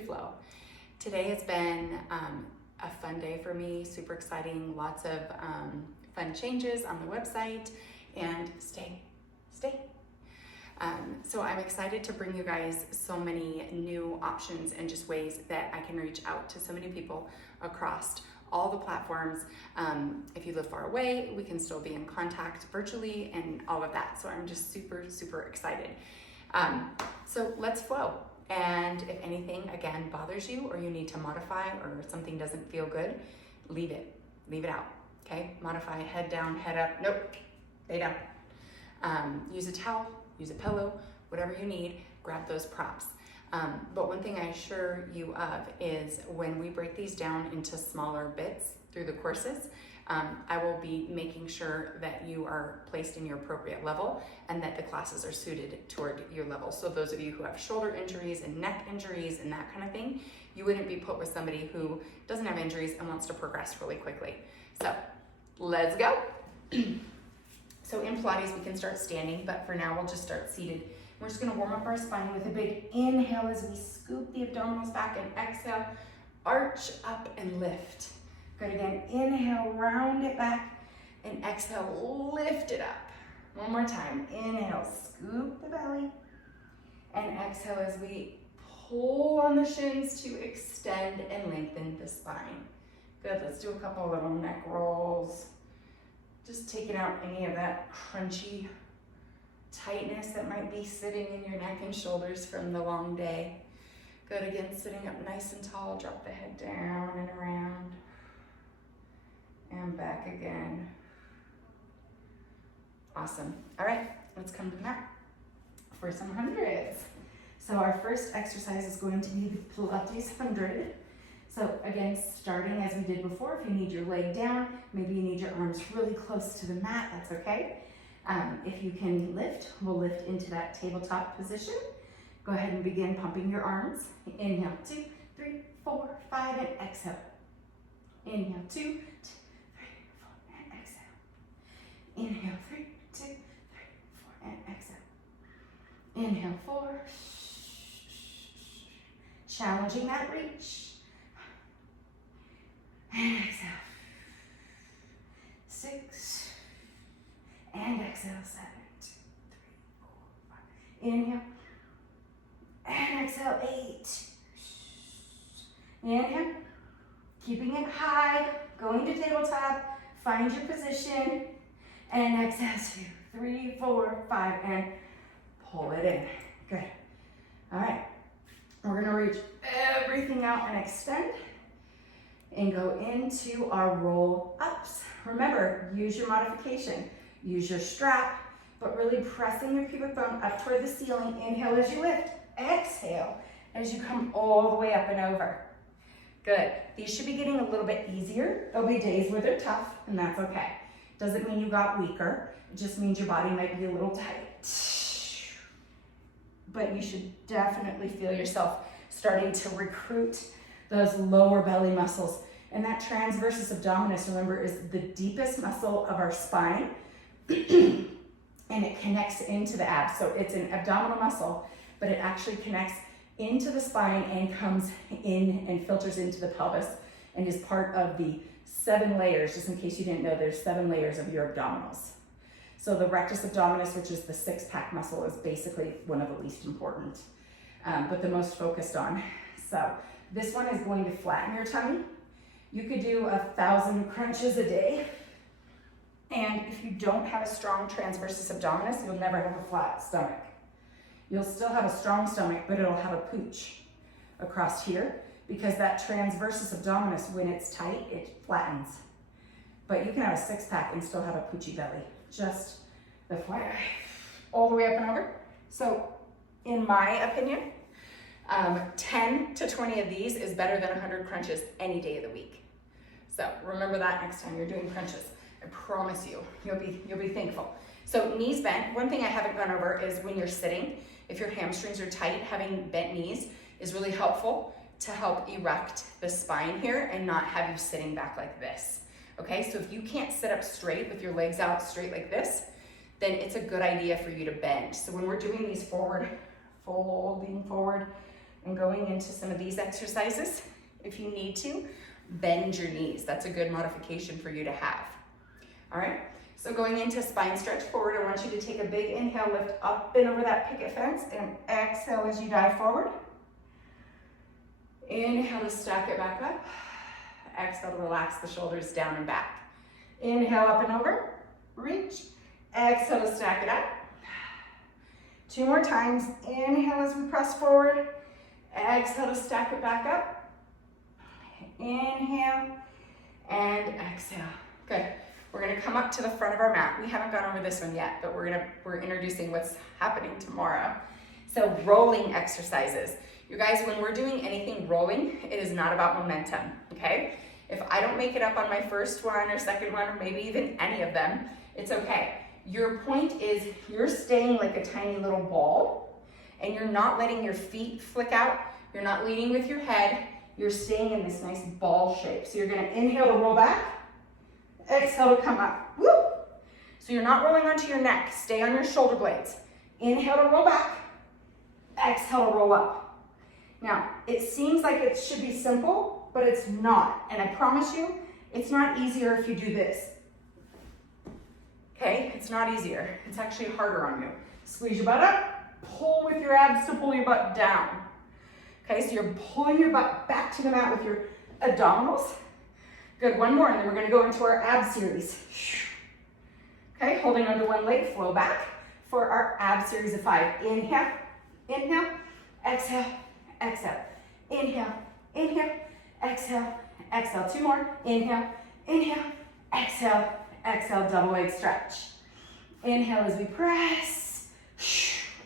Flow. Today has been a fun day for me, super exciting, lots of fun changes on the website, and stay. So I'm excited to bring you guys so many new options and just ways that I can reach out to so many people across all the platforms. If you live far away, we can still be in contact virtually and all of that. So I'm just super excited. So let's flow. And if anything, again, bothers you or you need to modify or something doesn't feel good, leave it out, okay? Modify, head down, head up, nope, lay down. Use a towel, use a pillow, whatever you need, grab those props. But one thing I assure you of is when we break these down into smaller bits through the courses, I will be making sure that you are placed in your appropriate level and that the classes are suited toward your level. So those of you who have shoulder injuries and neck injuries and that kind of thing, you wouldn't be put with somebody who doesn't have injuries and wants to progress really quickly. So let's go. So in Pilates, we can start standing, but for now we'll just start seated. We're just gonna warm up our spine with a big inhale as we scoop the abdominals back, and exhale, arch up and lift. Good, again, inhale, round it back, and exhale, lift it up. One more time, inhale, scoop the belly, and exhale as we pull on the shins to extend and lengthen the spine. Good, let's do a couple little neck rolls. Just taking out any of that crunchy tightness that might be sitting in your neck and shoulders from the long day. Good, again, sitting up nice and tall, drop the head down and around. And back again. Awesome. All right, let's come to the mat for some hundreds. So our first exercise is going to be the Pilates 100. So again, starting as we did before, if you need your leg down, maybe you need your arms really close to the mat, that's okay. If you can lift, we'll lift into that tabletop position. Go ahead and begin pumping your arms. Inhale, 2, 3, 4, 5, and exhale. Inhale, 2, 2, 3, 4, and exhale. Inhale, 3, 2, 3, 4, and exhale. Inhale, 4. Challenging that reach. And exhale. 6. And exhale, 7, 2, 3, 4, 5. Inhale. And exhale, 8. Inhale. Keeping it high, going to tabletop, find your position, and exhale, 2, 3, 4, 5, and pull it in. Good. All right. We're gonna reach everything out and extend and go into our roll ups. Remember, use your modification. Use your strap, but really pressing your pubic bone up toward the ceiling. Inhale as you lift. Exhale as you come all the way up and over. Good. These should be getting a little bit easier. There'll be days where they're tough, and that's okay. Doesn't mean you got weaker. It just means your body might be a little tight. But you should definitely feel yourself starting to recruit those lower belly muscles. And that transversus abdominis, remember, is the deepest muscle of our spine. And it connects into the abs. So it's an abdominal muscle, but it actually connects into the spine and comes in and filters into the pelvis and is part of the 7 layers. Just in case you didn't know, there's 7 layers of your abdominals. So the rectus abdominis, which is the 6-pack muscle, is basically one of the least important, but the most focused on. So this one is going to flatten your tummy. You could do 1,000 crunches a day. And if you don't have a strong transversus abdominis, you'll never have a flat stomach. You'll still have a strong stomach, but it'll have a pooch across here because that transversus abdominis, when it's tight, it flattens. But you can have a 6-pack and still have a poochy belly. Just FYI. All the way up and over. So in my opinion, 10 to 20 of these is better than 100 crunches any day of the week. So remember that next time you're doing crunches. I promise you, you'll be thankful. So knees bent. One thing I haven't gone over is when you're sitting, if your hamstrings are tight, having bent knees is really helpful to help erect the spine here and not have you sitting back like this. Okay, so if you can't sit up straight with your legs out straight like this, then it's a good idea for you to bend. So when we're doing these forward, folding forward, And going into some of these exercises, if you need to, bend your knees. That's a good modification for you to have. All right, so going into spine stretch forward, I want you to take a big inhale, lift up and over that picket fence, and exhale as you dive forward. Inhale to stack it back up. Exhale to relax the shoulders down and back. Inhale up and over, reach. Exhale to stack it up. 2 more times. Inhale as we press forward. Exhale to stack it back up. Inhale and exhale. Good. We're gonna come up to the front of our mat. We haven't gone over this one yet, but we're introducing what's happening tomorrow. So rolling exercises. You guys, when we're doing anything rolling, it is not about momentum, okay? If I don't make it up on my first one or second one, or maybe even any of them, it's okay. Your point is you're staying like a tiny little ball, and you're not letting your feet flick out. You're not leading with your head. You're staying in this nice ball shape. So you're gonna inhale to roll back, exhale to come up. Woo! So you're not rolling onto your neck. Stay on your shoulder blades. Inhale to roll back, exhale to roll up. Now, it seems like it should be simple, but it's not. And I promise you, it's not easier if you do this. Okay, it's not easier. It's actually harder on you. Squeeze your butt up, pull with your abs to pull your butt down. Okay, so you're pulling your butt back to the mat with your abdominals. Good, one more, and then we're gonna go into our ab series. Okay, holding onto one leg, flow back for our ab series of 5. Inhale, inhale, exhale, exhale. Inhale, inhale, exhale, exhale. 2 more. Inhale, inhale, exhale, exhale, double leg stretch. Inhale as we press.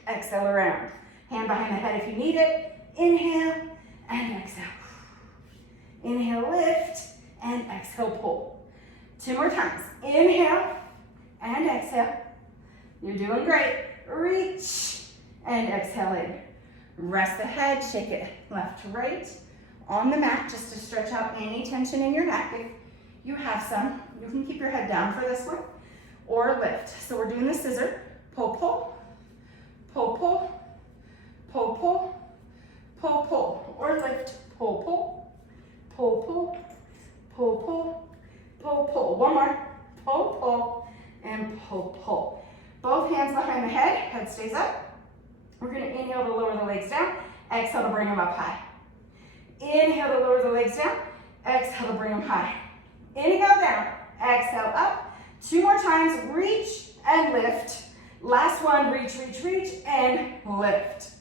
Exhale around. Hand behind the head if you need it. Inhale and exhale. Inhale, lift, and exhale, pull. 2 more times. Inhale and exhale. You're doing great. Reach and exhale in. Rest the head, shake it left to right on the mat just to stretch out any tension in your neck. If you have some, you can keep your head down for this one or lift. So we're doing the scissor. Pull, pull, pull, pull, pull, pull, pull, pull, or lift. Pull, pull, pull, pull, pull, pull, pull, pull. One more. Pull, pull, and pull, pull. Both hands behind the head. Head stays up. We're going to inhale to lower the legs down. Exhale to bring them up high. Inhale to lower the legs down. Exhale to bring them high. Inhale down. Exhale up. 2 more times. Reach and lift. Last one. Reach, reach, reach, and lift.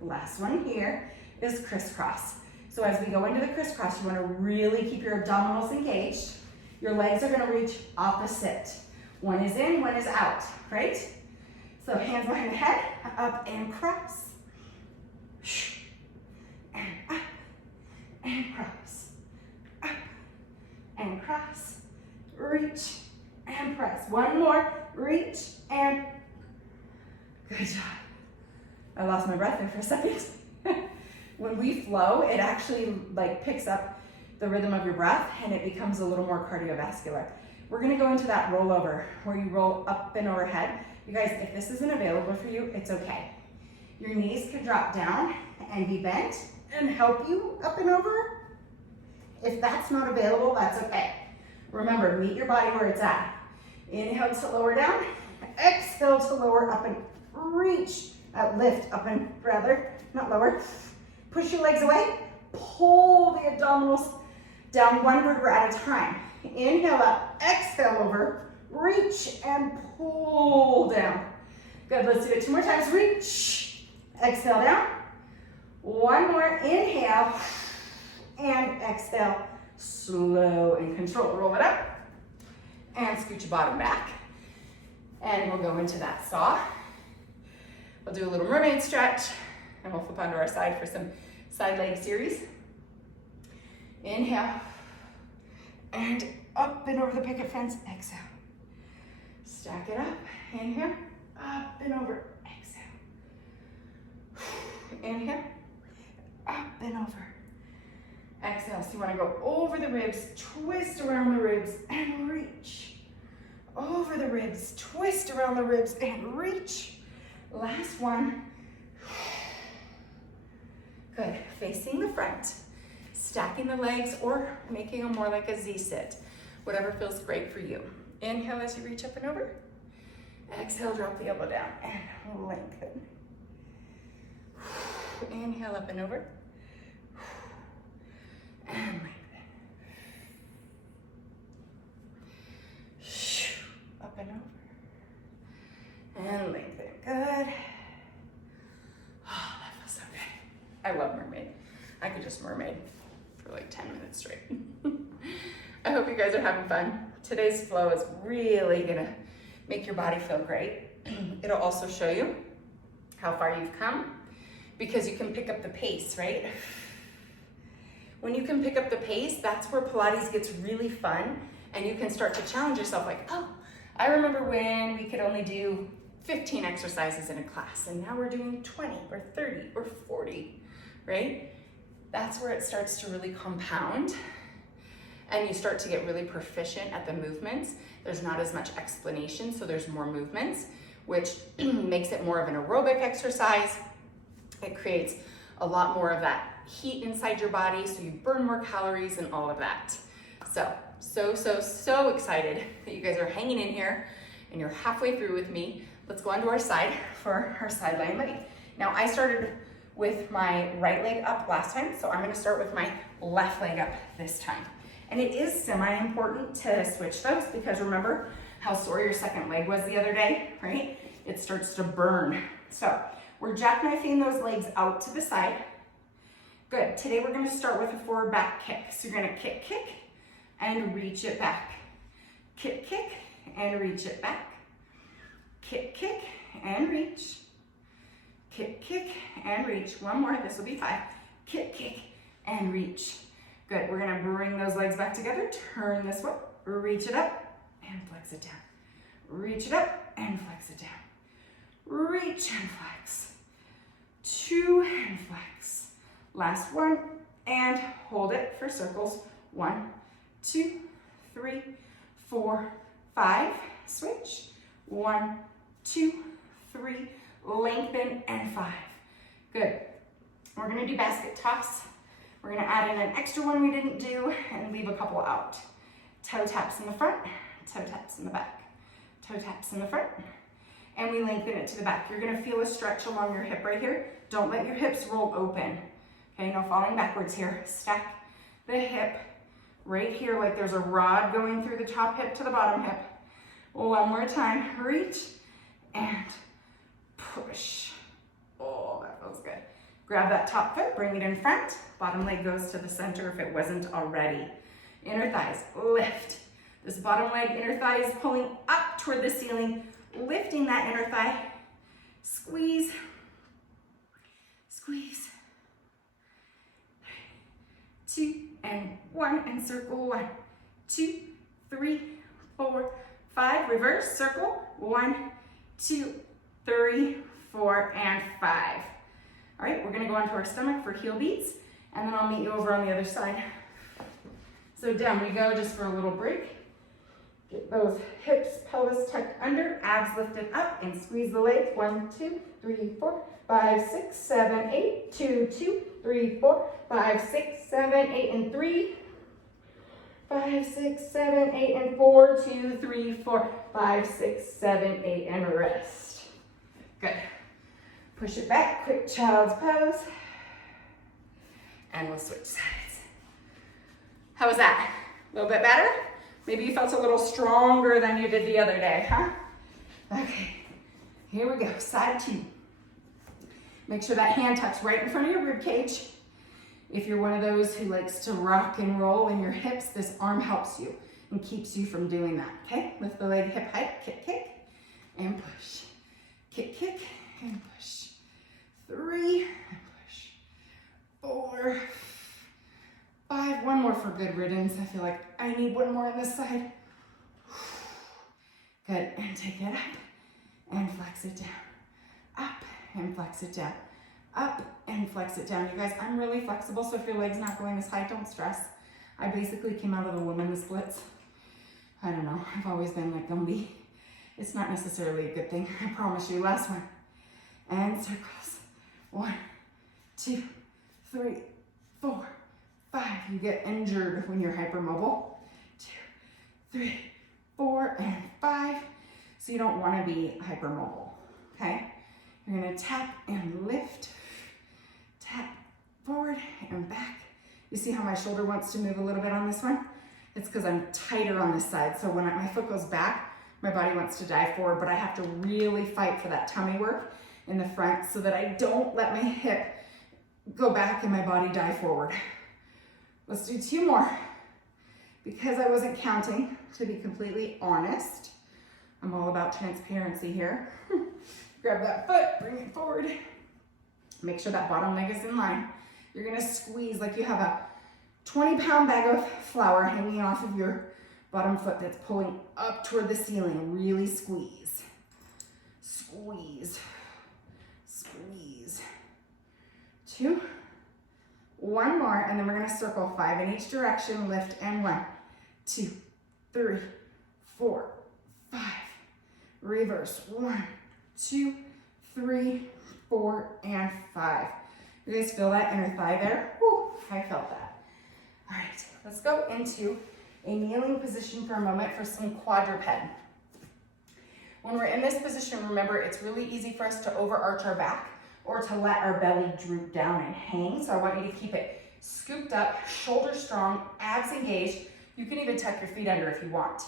Last one here is crisscross. So as we go into the crisscross, you want to really keep your abdominals engaged. Your legs are going to reach opposite. One is in, one is out, right? So hands behind the head, up and cross. And up, and cross. Up, and cross. Reach, and press. One more, reach, and good job. I lost my breath there for a second. When we flow, it actually like picks up the rhythm of your breath and it becomes a little more cardiovascular. We're gonna go into that rollover where you roll up and overhead. You guys, if this isn't available for you, it's okay. Your knees can drop down and be bent and help you up and over. If that's not available, that's okay. Remember, meet your body where it's at. Inhale to lower down, exhale to lower up and reach. Lift up and rather, not lower. Push your legs away, pull the abdominals down 1 vertebra at a time. Inhale up, exhale over, reach and pull down. Good, let's do it 2 more times. Reach, exhale down. 1 more, inhale and exhale. Slow and control, roll it up and scoot your bottom back. And we'll go into that saw. We'll do a little mermaid stretch and we'll flip onto our side for some side leg series. Inhale and up and over the picket fence, exhale. Stack it up, inhale, up and over, exhale. Inhale, up and over. Exhale, so you wanna go over the ribs, twist around the ribs and reach. Over the ribs, twist around the ribs and reach. Last one. Good, facing the front, stacking the legs or making them more like a Z-sit, whatever feels great for you. Inhale as you reach up and over. Exhale, drop the elbow down and lengthen. Inhale up and over. And lengthen. Up and over. And lengthen. Good. Oh, that feels so good. I love Mermaid. I could just Mermaid for like 10 minutes straight. I hope you guys are having fun. Today's flow is really gonna make your body feel great. It'll also show you how far you've come because you can pick up the pace, right? When you can pick up the pace, that's where Pilates gets really fun and you can start to challenge yourself like, oh, I remember when we could only do 15 exercises in a class and now we're doing 20 or 30 or 40, right? That's where it starts to really compound and you start to get really proficient at the movements. There's not as much explanation, so there's more movements, which makes it more of an aerobic exercise. It creates a lot more of that heat inside your body, so you burn more calories and all of that. So excited that you guys are hanging in here and you're halfway through with me. Let's go onto our side for our side lying leg. Now I started with my right leg up last time, so I'm gonna start with my left leg up this time. And it is semi-important to switch those because remember how sore your second leg was the other day, right? It starts to burn. So we're jackknifing those legs out to the side. Good, today we're gonna start with a forward back kick. So you're gonna kick, kick, and reach it back. Kick, kick, and reach it back. Kick, kick, and reach. Kick, kick, and reach. One more, this will be 5. Kick, kick, and reach. Good, we're gonna bring those legs back together, turn this way, reach it up, and flex it down. Reach it up, and flex it down. Reach and flex. 2 and flex. Last one, and hold it for circles. 1, 2, 3, 4, 5. Switch. 1, 2, 3. Lengthen and 5. Good. We're gonna do basket toss. We're gonna add in an extra one we didn't do and leave a couple out. Toe taps in the front, toe taps in the back, toe taps in the front, and we lengthen it to the back. You're gonna feel a stretch along your hip right here. Don't let your hips roll open. Okay, no falling backwards here. Stack the hip right here like there's a rod going through the top hip to the bottom hip. One more time, reach and push. Oh, that feels good. Grab that top foot, bring it in front. Bottom leg goes to the center if it wasn't already. Inner thighs, lift. This bottom leg, inner thigh is pulling up toward the ceiling, lifting that inner thigh. Squeeze, squeeze. 2 and 1 and circle. 1, 2, 3, 4, 5. Reverse, circle. 1, 2, 3, 4, and 5. All right, we're gonna go onto our stomach for heel beats, and then I'll meet you over on the other side. So down we go just for a little break. Get those hips, pelvis tucked under, abs lifted up, and squeeze the legs. 1, 2, 3, 4, 5, 6, 7, 8. 2, 2, 3, 4, 5, 6, 7, 8, and 3. 5, 6, 7, 8, and 4. 2, 3, 4, 5, 6, 7, 8, and rest. Good. Push it back, quick child's pose. And we'll switch sides. How was that? A little bit better? Maybe you felt a little stronger than you did the other day, huh? Okay, here we go, side 2. Make sure that hand tucks right in front of your rib cage. If you're one of those who likes to rock and roll in your hips, this arm helps you and keeps you from doing that, okay? Lift the leg hip height, kick, kick, and push. Kick, kick, and push. 3, and push. 4, 5, one more for good riddance. I feel like I need one more on this side. Good, and take it up, and flex it down. Up, and flex it down. Up, and flex it down. You guys, I'm really flexible, so if your leg's not going as high, don't stress. I basically came out of the women's splits. I don't know, I've always been like Gumby. It's not necessarily a good thing, I promise you. Last one, and circles. 1, 2, 3, 4, 5. You get injured when you're hypermobile. 2, 3, 4, and 5. So you don't want to be hypermobile, okay? You're gonna tap and lift, tap forward and back. You see how my shoulder wants to move a little bit on this one? It's because I'm tighter on this side. So when my foot goes back, my body wants to dive forward, but I have to really fight for that tummy work in the front so that I don't let my hip go back and my body dive forward. Let's do 2 more. Because I wasn't counting, to be completely honest, I'm all about transparency here. Grab that foot, bring it forward. Make sure that bottom leg is in line. You're gonna squeeze like you have a 20-pound bag of flour hanging off of your bottom foot that's pulling up toward the ceiling. Really squeeze. Squeeze. Squeeze. 2. 1 more, and then we're gonna circle 5 in each direction. Lift and 1, 2, 3, 4, 5. Reverse. 1, 2, 3, 4, and 5. You guys feel that inner thigh there? Whew, I felt that. All right, let's go into a kneeling position for a moment for some quadruped. When we're in this position, remember, it's really easy for us to overarch our back or to let our belly droop down and hang. So I want you to keep it scooped up, shoulders strong, abs engaged. You can even tuck your feet under if you want.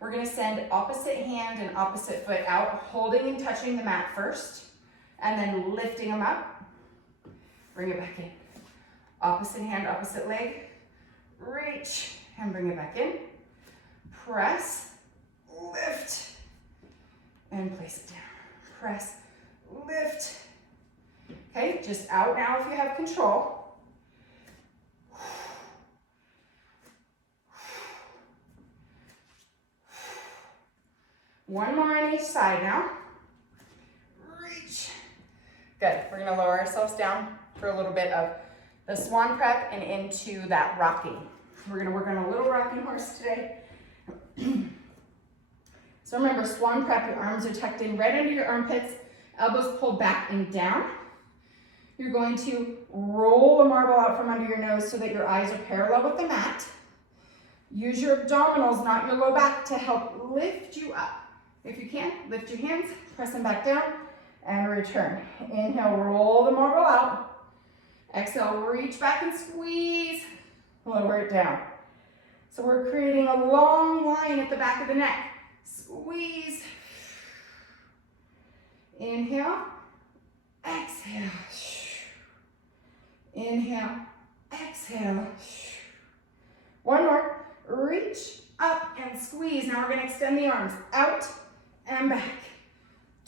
We're gonna send opposite hand and opposite foot out, holding and touching the mat first, and then lifting them up. Bring it back in. Opposite hand, opposite leg. Reach and bring it back in. Press, lift, and place it down. Press, lift. Okay, just out now if you have control. One more on each side now. Reach. Good, we're gonna lower ourselves down for a little bit of the swan prep and into that rocking. We're gonna work on a little rocking horse today. So remember, swan prep, your arms are tucked in right under your armpits, elbows pulled back and down. You're going to roll the marble out from under your nose so that your eyes are parallel with the mat. Use your abdominals, not your low back, to help lift you up. If you can, lift your hands, press them back down, and return. Inhale, roll the marble out. Exhale, reach back and squeeze. Lower it down. So we're creating a long line at the back of the neck. Squeeze. Inhale, exhale. Inhale, exhale. 1 more. Reach up and squeeze. Now we're going to extend the arms out and back.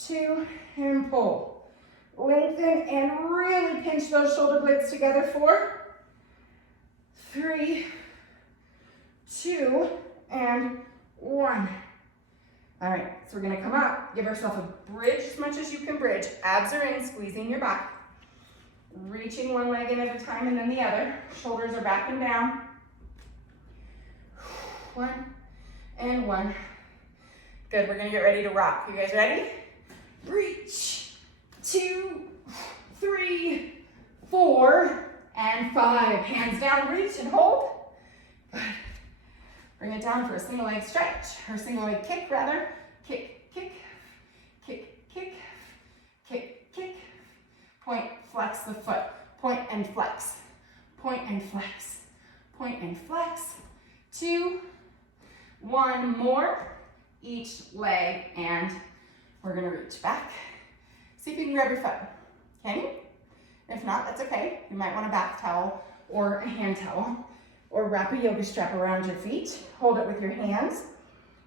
2 and pull. Lengthen and really pinch those shoulder blades together. 4, 3, 2, and 1. All right, so we're gonna come up, give ourselves a bridge as much as you can bridge. Abs are in, squeezing your back. Reaching one leg in at a time and then the other. Shoulders are back and down. 1 and 1. Good, we're gonna get ready to rock. You guys ready? Reach. 2, 3, 4, and 5. Hands down, reach and hold. Good. Bring it down for a single leg stretch, or single leg kick rather. Kick, kick, kick, kick, kick, kick. Point, flex the foot. Point and flex. Point and flex. Point and flex. 2, 1 more. Each leg, and we're gonna reach back. See if you can grab your foot. Can you? If not, that's okay. You might want a bath towel or a hand towel, or wrap a yoga strap around your feet. Hold it with your hands.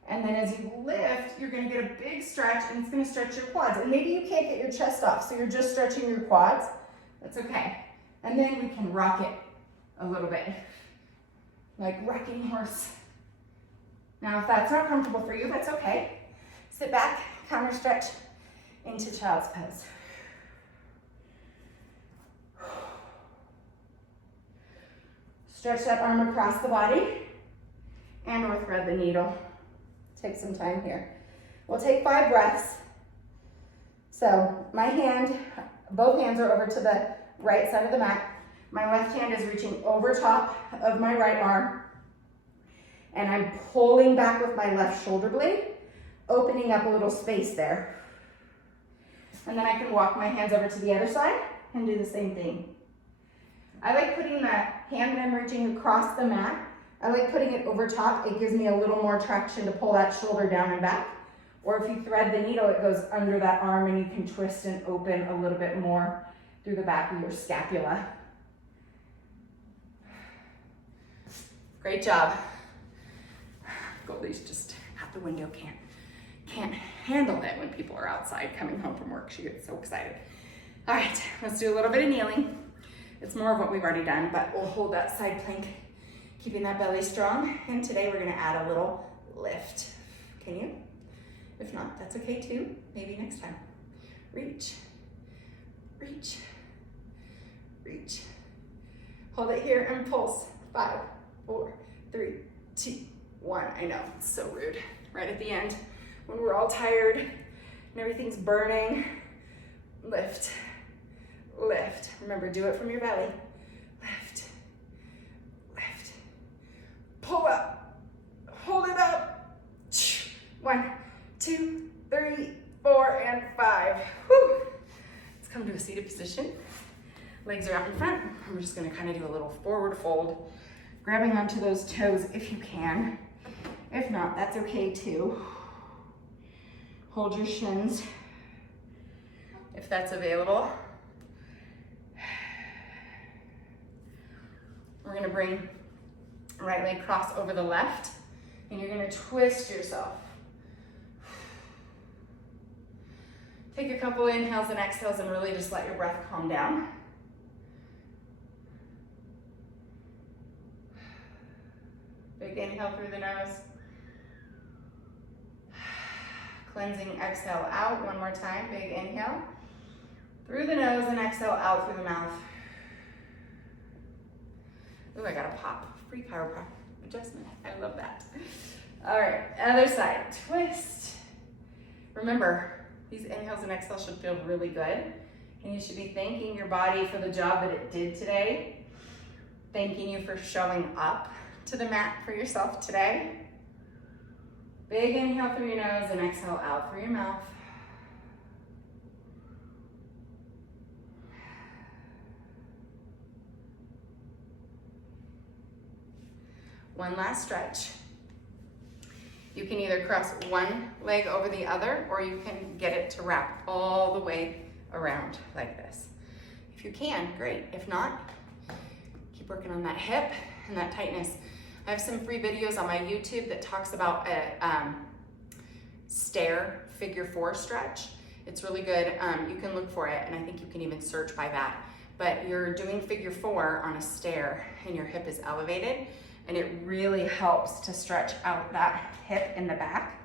And then as you lift, you're gonna get a big stretch, and it's gonna stretch your quads. And maybe you can't get your chest off, so you're just stretching your quads. That's okay. And then we can rock it a little bit, like rocking horse. Now, if that's not comfortable for you, that's okay. Sit back, counter stretch into child's pose. Stretch that arm across the body and or thread the needle. Take some time here. We'll take 5 breaths. So my hand, both hands are over to the right side of the mat. My left hand is reaching over top of my right arm, and I'm pulling back with my left shoulder blade, opening up a little space there. And then I can walk my hands over to the other side and do the same thing. I like putting the hand that I'm reaching across the mat, I like putting it over top. It gives me a little more traction to pull that shoulder down and back. Or if you thread the needle, it goes under that arm and you can twist and open a little bit more through the back of your scapula. Great job. Goldie's just out the window, can't handle it when people are outside coming home from work. She gets so excited. All right, let's do a little bit of kneeling. It's more of what we've already done, but we'll hold that side plank, keeping that belly strong. And today we're gonna add a little lift. Can you? If not, that's okay too. Maybe next time. Reach, reach, reach. Hold it here and pulse. 5, 4, 3, 2, 1. I know, it's so rude. Right at the end, when we're all tired and everything's burning. Lift, lift. Remember, do it from your belly. Lift, lift. Pull up, hold it up. 1, 2, 3, 4, and 5. Whew. Let's come to a seated position. Legs are out in front. We're just gonna kind of do a little forward fold, grabbing onto those toes if you can. If not, that's okay too. Hold your shins if that's available. We're gonna bring right leg cross over the left, and you're gonna twist yourself. Take a couple inhales and exhales and really just let your breath calm down. Big inhale through the nose. Cleansing exhale out. One more time. Big inhale through the nose and exhale out through the mouth. Ooh, I got a pop. Free chiropractic adjustment. I love that. All right, other side. Twist. Remember, these inhales and exhales should feel really good. And you should be thanking your body for the job that it did today. Thanking you for showing up to the mat for yourself today. Big inhale through your nose and exhale out through your mouth. One last stretch. You can either cross one leg over the other, or you can get it to wrap all the way around like this. If you can, great. If not, keep working on that hip and that tightness. I have some free videos on my YouTube that talks about a stair figure 4 stretch. It's really good. You can look for it, and I think you can even search by that. But you're doing figure 4 on a stair, and your hip is elevated, and it really helps to stretch out that hip in the back.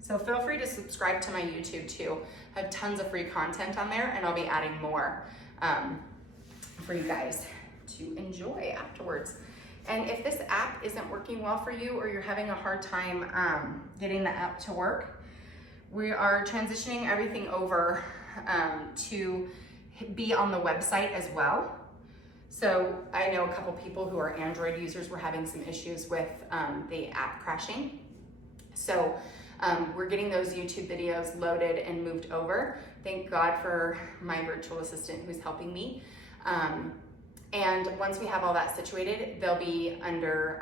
So feel free to subscribe to my YouTube too. I have tons of free content on there, and I'll be adding more for you guys to enjoy afterwards. And if this app isn't working well for you, or you're having a hard time getting the app to work, we are transitioning everything over to be on the website as well. So I know a couple people who are Android users were having some issues with the app crashing. So we're getting those YouTube videos loaded and moved over. Thank God for my virtual assistant who's helping me. And once we have all that situated, they'll be under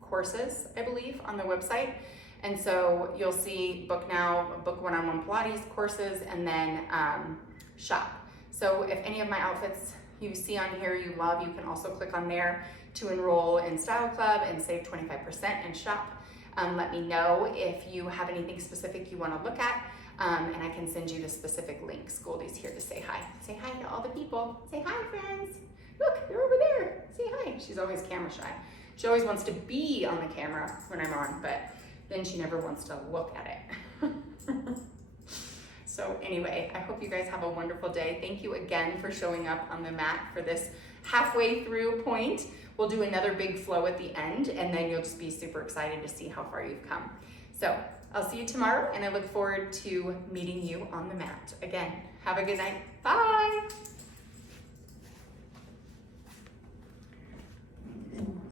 courses, I believe, on the website. And so you'll see book now, book one-on-one Pilates courses, and then shop. So if any of my outfits you see on here you love, you can also click on there to enroll in Style Club and save 25% and shop. Let me know if you have anything specific you want to look at, and I can send you the specific links. Goldie's here to say hi. Say hi to all the people. Say hi, friends. Look, they're over there. Say hi. She's always camera shy. She always wants to be on the camera when I'm on, but then she never wants to look at it. So anyway, I hope you guys have a wonderful day. Thank you again for showing up on the mat for this halfway through point. We'll do another big flow at the end, and then you'll just be super excited to see how far you've come. So I'll see you tomorrow, and I look forward to meeting you on the mat. Again, have a good night. Bye.